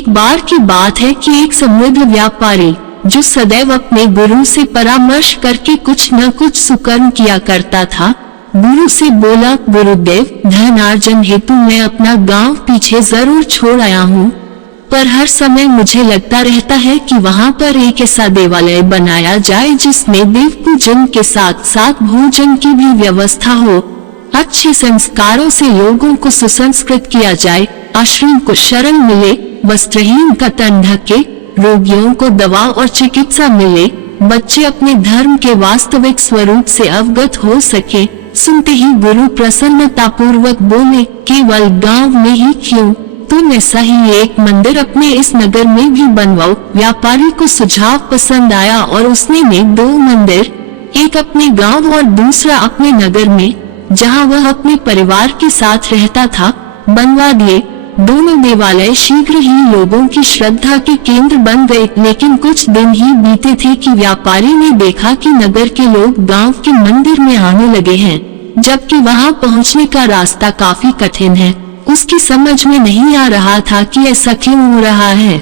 एक बार की बात है कि एक समृद्ध व्यापारी जो सदैव अपने गुरु से परामर्श करके कुछ न कुछ सुकर्म किया करता था, गुरु से बोला, गुरुदेव, धनार्जन हेतु मैं अपना गांव पीछे जरूर छोड़ आया हूँ, पर हर समय मुझे लगता रहता है कि वहाँ पर एक ऐसा देवालय बनाया जाए जिसमें देव पूजन के साथ साथ भोजन की भी व्यवस्था हो, अच्छे संस्कारों से लोगों को सुसंस्कृत किया जाए, आश्रम को शरण मिले, वस्त्रहीन का तन ढके, रोगियों को दवा और चिकित्सा मिले, बच्चे अपने धर्म के वास्तविक स्वरूप से अवगत हो सके। सुनते ही गुरु प्रसन्नता पूर्वक बोले, केवल गांव में ही क्यों, तुम ऐसा ही एक मंदिर अपने इस नगर में भी बनवाओ। व्यापारी को सुझाव पसंद आया और उसने 2 मंदिर, एक अपने गांव और दूसरा अपने नगर में, जहां वह अपने परिवार के साथ रहता था, बनवा दिए। दोनों देवालय शीघ्र ही लोगों की श्रद्धा के केंद्र बन गए, लेकिन कुछ दिन ही बीते थे कि व्यापारी ने देखा कि नगर के लोग गांव के मंदिर में आने लगे हैं, जबकि वहां पहुंचने का रास्ता काफी कठिन है। उसकी समझ में नहीं आ रहा था कि ऐसा क्यों हो रहा है।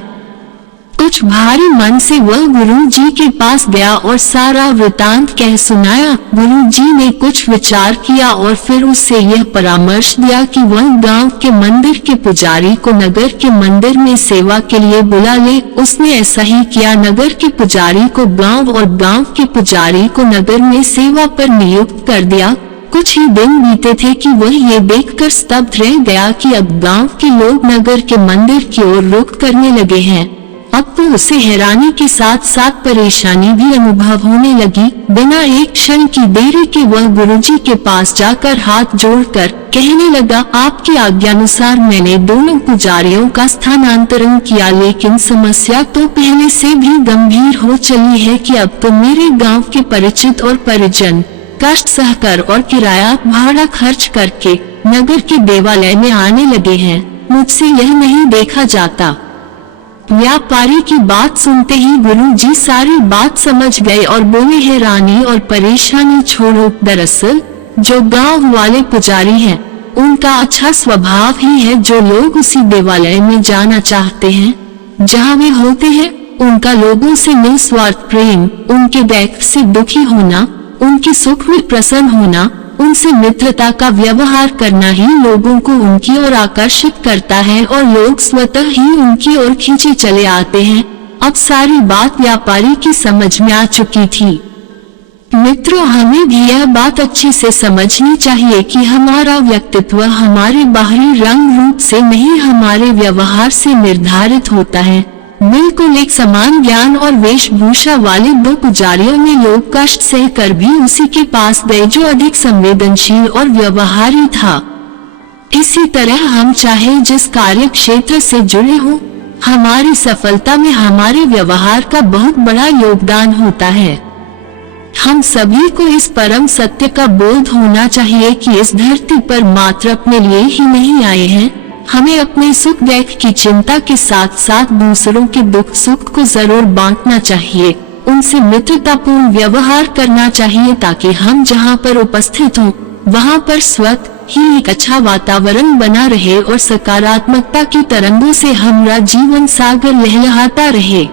कुछ भारी मन से वह गुरु जी के पास गया और सारा वृतांत कह सुनाया। गुरु जी ने कुछ विचार किया और फिर उससे यह परामर्श दिया कि वह गांव के मंदिर के पुजारी को नगर के मंदिर में सेवा के लिए बुला ले। उसने ऐसा ही किया, नगर के पुजारी को गांव और गांव के पुजारी को नगर में सेवा पर नियुक्त कर दिया। कुछ ही दिन बीते थे कि वह ये देखकर स्तब्ध रह गया कि अब गांव के लोग नगर के मंदिर की ओर रुख करने लगे हैं। अब तो उसे हैरानी के साथ साथ परेशानी भी अनुभव होने लगी। बिना एक क्षण की देरी के वह गुरुजी के पास जाकर हाथ जोड़कर कहने लगा, आपकी आज्ञानुसार मैंने दोनों पुजारियों का स्थानांतरण किया, लेकिन समस्या तो पहले से भी गंभीर हो चली है कि अब तो मेरे गांव के परिचित और परिजन कष्ट सहकर और किराया भाड़ा खर्च करके नगर के देवालय में आने लगे हैं। मुझसे यह नहीं देखा जाता। व्यापारी की बात सुनते ही गुरुजी सारी बात समझ गए और बोले, हैरानी और परेशानी छोड़ो, दरअसल जो गांव वाले पुजारी हैं, उनका अच्छा स्वभाव ही है जो लोग उसी देवालय में जाना चाहते हैं जहां वे होते हैं। उनका लोगों से निस्वार्थ प्रेम, उनके दैख से दुखी होना, उनके सुख में प्रसन्न होना, उनसे मित्रता का व्यवहार करना ही लोगों को उनकी ओर आकर्षित करता है और लोग स्वतः ही उनकी ओर खींचे चले आते हैं। अब सारी बात व्यापारी की समझ में आ चुकी थी। मित्रों, हमें भी यह बात अच्छे से समझनी चाहिए कि हमारा व्यक्तित्व हमारे बाहरी रंग रूप से नहीं, हमारे व्यवहार से निर्धारित होता है। बिल्कुल एक समान ज्ञान और वेशभूषा वाले 2 पुजारियों में लोग कष्ट सहकर भी उसी के पास गए जो अधिक संवेदनशील और व्यवहारी था। इसी तरह हम चाहे जिस कार्य क्षेत्र से जुड़े हों, हमारी सफलता में हमारे व्यवहार का बहुत बड़ा योगदान होता है। हम सभी को इस परम सत्य का बोध होना चाहिए कि इस धरती पर मात्र अपने लिए ही नहीं आए हैं। हमें अपने सुख दुख की चिंता के साथ साथ दूसरों के दुख सुख को जरूर बांटना चाहिए, उनसे मित्रतापूर्ण व्यवहार करना चाहिए ताकि हम जहां पर उपस्थित हों वहां पर स्वतः ही एक अच्छा वातावरण बना रहे और सकारात्मकता की तरंगों से हमारा जीवन सागर लहलहाता रहे।